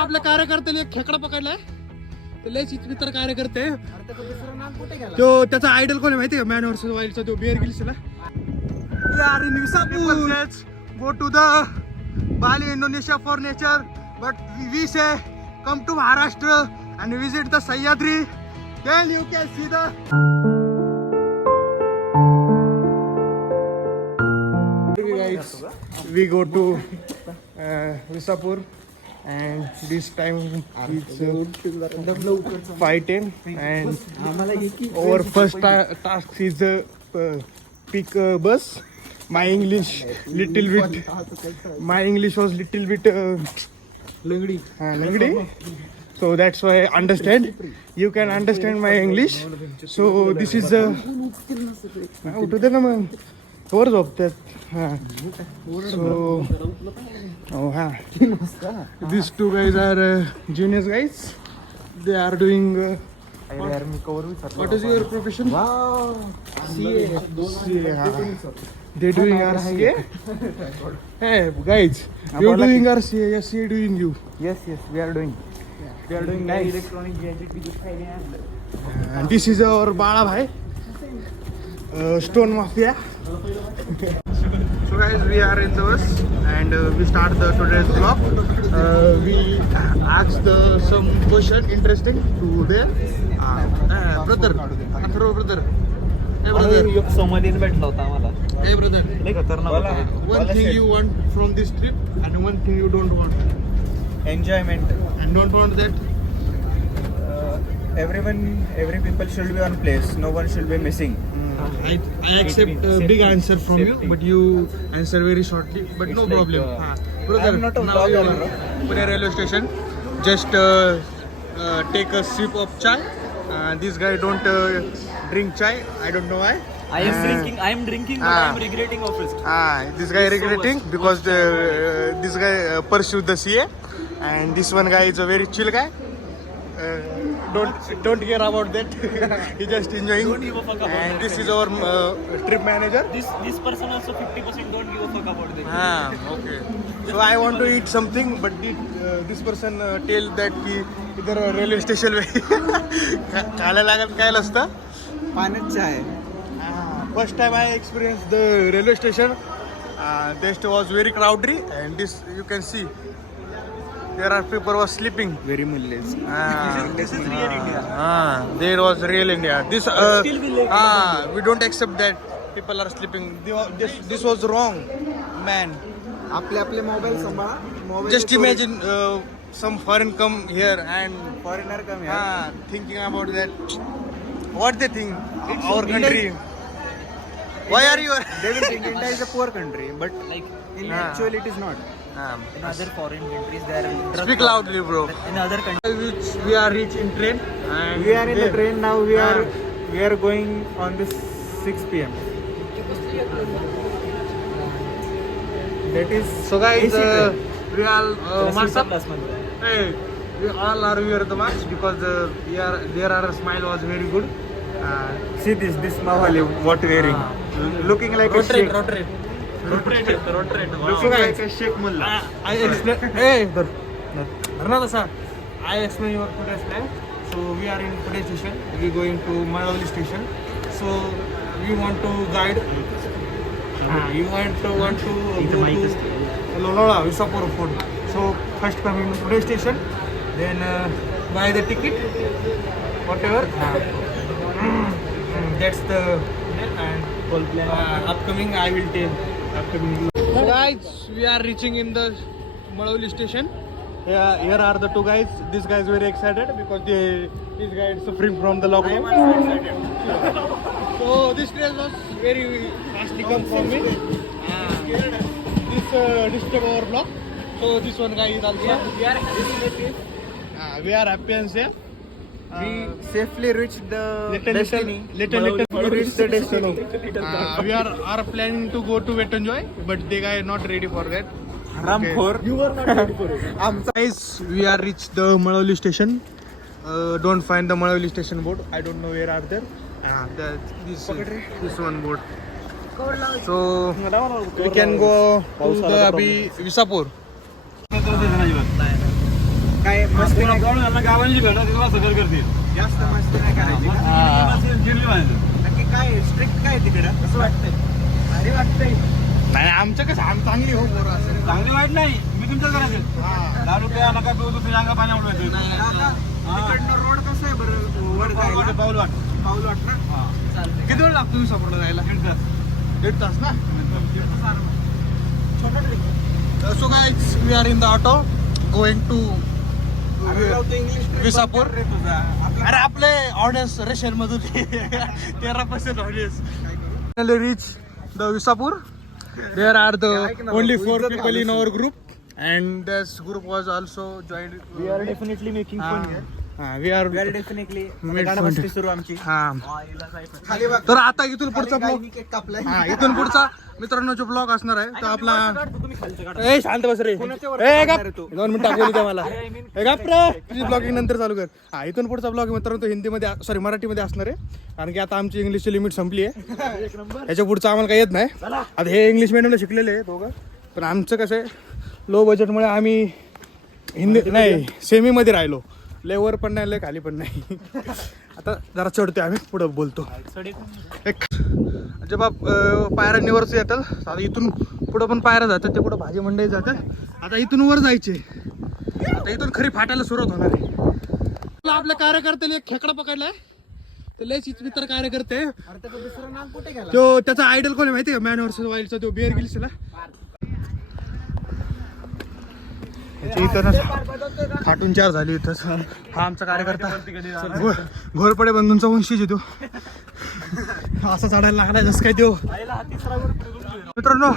आपल्या कार्यकर्त्याने एक खेकडा पकडलाय. ते लय चित्र कार्यकर्ते. तो त्याचा आयडल कोण आहे माहिती का? मॅन वर्सेस वाईल्डचा तो बिअर गिल्स ना. We are in Visapur. Let's go to the Bali, Indonesia for nature. But we say come to Maharashtra and visit the Sahyadri. Then you can see the. Guys, we go to Visapur and this time it's 5:10 and our first task is pick a bus. My English was little bit langdi. So that's why I understand. You can understand my English. So this is towards of that. So these two guys are genius guys. They are doing what is your profession? Wow. CA. They doing RCA. Hey guys, you doing RCA? Yes, CA doing you. Yes, we are doing. We are doing nice. Electronic gadget. And this is our Bala bhai, Stone Mafia. So guys, we are in the bus and we start the today's vlog. We asked some question interesting to them. Brother, Atharo brother. Hey brother. सोमवारी भेटला होता आम्हाला. Hey brother. लय खतरनाक होता. One thing you want from this trip and one thing you don't want. Enjoyment. And don't want that. Every people should be on place. No one should be missing. I accept a big answer from you, but you answer very shortly. But no like, problem. Brother, I'm not a now you vlogger, are Pune railway station. Just take a sip of chai. This guy don't drink chai. I don't know why. I am drinking, but I am regretting of it. This guy regretting because this guy pursued the CA, and this one guy is a very chill guy. Don't care about that. He just enjoying. Don't give a fuck about and that. this is our trip manager. This person also 50% don't give a fuck about that. Okay. So I want to eat something, but this person tell that की इधर railway station में खायला लागत काय असतं. पाण्यात चाय. First time I experienced the railway station. This was very crowded, and this you can see. There are people was sleeping. Very mulles. This is real India. There was real India. This Still we like we don't accept that people are sleeping. This was wrong, man. आपले mobile सांभाळा. Mobile Just imagine some foreign come here and foreigner कमी आहे. thinking about that. What they think? Our country. Why are you? They will think India is a poor country, but Like in actually it is not. in other foreign countries, there are Speak loudly, bro. in other countries. Which we are rich in train and We are in the there- train now. We are going on this 6 p.m. That is So guys, AC train. we all mask up. Class मध्ये. Hey, we all are wear the mask because their smile was very good. See this Mawali what wearing. Looking like a sheikh. Rotate. Looking like a sheikh mullah. I explain. Hey, Arnada sir, I explain your today's plan. So we are in Pune station. We going to Maravali station. So we want to guide. You want to go to Lonavala, Visapur food. So first come in Pune station, then buy the ticket, whatever. That's the and upcoming I will tell. So guys, we are reaching in the Maravali station. Here are the two guys. This guy is very excited because this guy is suffering from the lockdown. So this place was very fastly come for me. This disturb our vlog. So this one guy is also. We are happy and safe. We safely reached the Little destiny. we reached the destiny. We are planning to go to Wet Enjoy, but they guys not ready for that. Ramkhor. You were not ready for it. Guys, we are reached the Maravali station. Don't find the Maravali station board. I don't know where are there. This one board. So we can go to the Visapur. काय मस्ती नाही गावांची भेटा तिथं सगळं करतील जास्त मस्ती नाही करायची. नक्की काय स्ट्रिक्ट काय तिकडं कसं वाटतंय? भारी वाटतंय. नाही आमचं कसं आम चांगली हो पोरं असं चांगली वाईट नाही मी तुमच्याच करायचं दारू प्या नका पिऊ तुझ्या अंगा पाणी उडवायचं तिकडनं रोड कसं आहे बरं वर जायला? पाऊल वाट पाऊल वाट ना? चालतंय. किती वेळ लागतो विसापूरला जायला? 1.5 तास ना. So guys we are in the auto going to Visapur. अरे आपले ऑडियन्स रशियन मधून 13% audience reach the Visapur. There are the only 4 people in our group and this group was also joined. We are definitely making fun here. We are definitely made fun. सुरू आमची. हा. खाली बघ. तर आता इथून पुढचा ब्लॉग केक कापलाय. इथून पुढचा मित्रांनो जो ब्लॉग असणार आहे तो आपला ए शांत बस रे. कोणाच्या वर ए गप. काढणार आहे तू? 2 मिनिटं बोलू द्या मला. ए गप रे. तुझी ब्लॉगिंग नंतर चालू कर. हा इथून पुढचा ब्लॉग मित्रांनो तो हिंदीमध्ये सॉरी मराठीमध्ये असणार आहे कारण की आता आमची इंग्लिशची लिमिट संपली आहे. याच्या पुढचं आम्हाला काही येत नाही. आता हे इंग्लिश मिडियमला शिकलेले आहे दोघं पण आमचं कसं आहे लो बजेटमुळे आम्ही हिंदी नाही सेमीमध्ये राहिलो. लेवर पण नाही लय खाली पण नाही. आता जरा चढतोय आम्ही पुढं बोलतो. एक जेव्हा पायऱ्यांनी वरच येतात आता इथून पुढं पण पायऱ्या जातात ते पुढं भाजी मंडई जातात. आता इथून वर जायचे. आता इथून खरी फाटायला सुरुवात होणार आहे. आपल्या कार्यकर्त्याला एक खेकडा पकडलाय ते लयच मित्र कार्यकर्ते. दुसरं नाव कुठे गेला? तो त्याचा आयडल कोण आहे माहिती का? मॅन वर्सेस वाईल्डचा तो बिअर गिल्सला. इथं ना फाटून 4 झाली इथं. हा आमचा कार्यकर्ता घोरपडे बंधूंचा वंशीच येतो. असा चढायला लागलाय जसं काय तो. मित्रांनो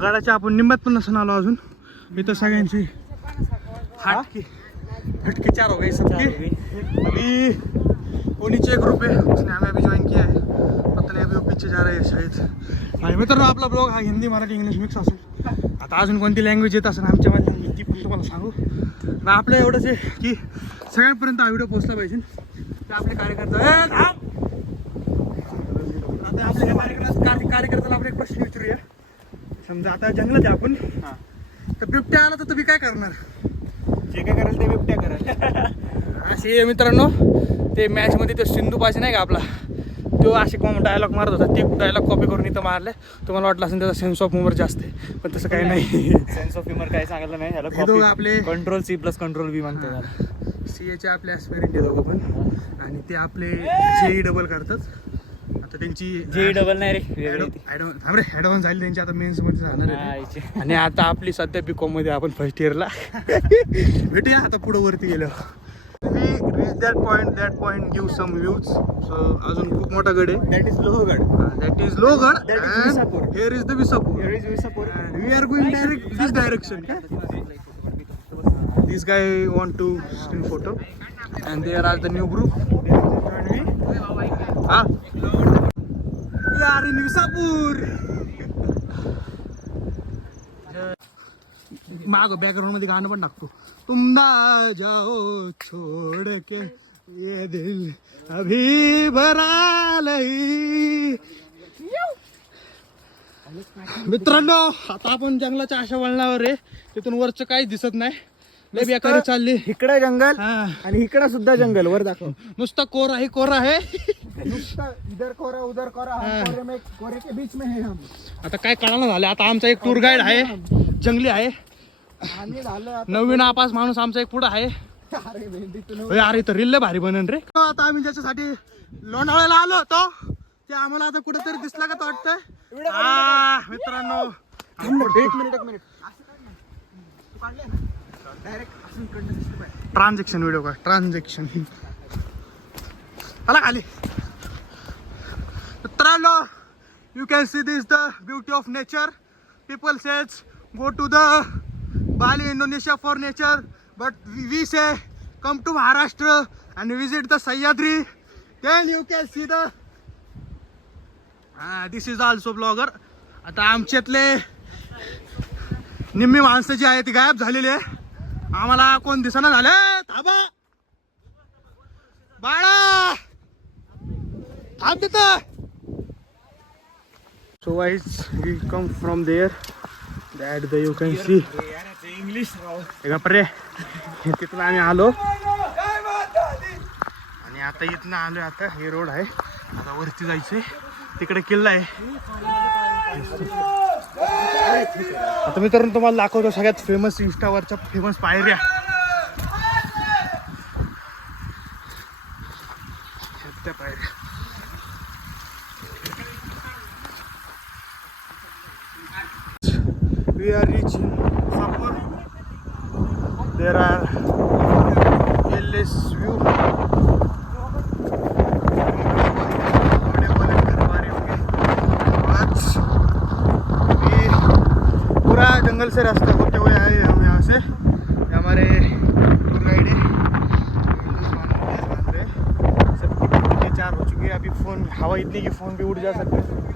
गाड्याच्या आपण निम्म्यात पण नसून आलो अजून. इथं सगळ्यांची हटकी 4 हो गई सबकी. अभी नीचे ग्रुप है उसने हमें अभी ज्वाइन किया है. पता नहीं अभी वो पीछे जा रहे हैं शायद. आणि मित्रांनो आपला ब्लॉग हा हिंदी मराठी इंग्लिश मिक्स असेल. आता अजून कोणती लँग्वेज येत असेल आमच्या मध्ये ती पण तुम्हाला सांगू ना. आपलं एवढंच आहे की सगळ्यांपर्यंत हा व्हिडिओ पोहोचला पाहिजे. ते आपले कार्यकर्ता आता आपल्या कार्यकर्त्याला आपण एक प्रश्न विचारूया. समजा आता जंगलात आहे आपण तर बिबट्या आला तर तुम्ही काय करणार? जे काय करायचं ते बिबट्या करायचं. असे मित्रांनो ते मॅचमध्ये तो सिंधू पाशी नाही का आपला तो असे डायलॉग मारत होता. ते डायलॉग कॉपी करून इथं मारले. तुम्हाला वाटलं असेल त्याचा सेन्स ऑफ ह्युमर जास्त आहे पण तसं काही नाही. सेन्स ऑफ ह्युमर काय सांगितलं नाही हे दोघं आपले कंट्रोल C + कंट्रोल B म्हणते त्याला. CA चे आपले ॲस्पिरंट आहे दोघं पण आणि ते आपले JEE डबल करतात. आता त्यांची JEE डबल नाही रे ॲडव्हान्स झाली त्यांची आता मेन्समध्ये जाणार आहे. आणि आता आपली सध्या BCom मध्ये आपण फर्स्ट इयरला भेटूया आता पुढं वरती गेलो. We reach that point give some views. So अजून खूप मोठा गड आहे. That is Lohagad. That is Lohagad. That is Visapur. Here is the Visapur. Here is Visapur. And we are going direct this direction. This guy want to screen photo. And there are the new group. Ah. We are in Visapur. माग background मध्ये गाणं पण टाकतो. तुम ना जाओ छोड़ के ये दिल अभी भरा नहीं. मित्रांनो आता आपण जंगलाच्या अशा वळणावर आहे. तिथून वरचं काहीच दिसत नाही. लय बेकारी चालली. इकडे जंगल हा. आणि इकडे सुद्धा जंगल. वर दाखव. नुसतं कोरा ही कोरा आहे. नुसतं इधर कोरा उधर कोरा. हम कोरे के बीच में है हम. आता काय कळालं झालं. आता आमचा एक टूर गाईड आहे जंगली आहे. आणि झालं नवीन आपास माणूस आमचा एक पुढं आहे. अरे भेंडी तू होय, अरे तर रिल्ले भारी बनन रे. आता आम्ही ज्याच्यासाठी लोणावळ्याला आलो होतो ते आम्हाला आता कुठेतरी दिसला का वाटतंय. मित्रांनो एक मिनिट ट्रान्झॅक्शन व्हिडिओ का ट्रान्झॅक्शन आला खाली. मित्रांनो you can see this the beauty of nature. People says go to the Bali, Indonesia for nature, but we say come to Maharashtra and visit the Sahyadri. Then you can see the. This is also vlogger. आता आमच्यातले निम्मी माणसं जी आहे ती गायब झालेली आहे. आम्हाला कोण दिसना झाले. थांबा बाळा थांब तिथं. So guys, we come from there. That the you can see English रे तिथून आम्ही आलो आणि आता इथनं आलोय. आता हे रोड आहे, आता वरती जायचंय. तिकडे किल्ला आहे. आता मित्रांनो तुम्हाला दाखवतो सगळ्यात फेमस इंस्टावरच्या फेमस पायऱ्या. त्या पायऱ्या we are reaching Sapur. There are endless view. पूरा जंगल से रास्ता होते हुए आए हम यहाँ से. हमारे टूर गाइड है, सब 4 हो चुकी है. अभी फ़ोन हवा इतनी कि फ़ोन भी उड़ जा सकते हैं.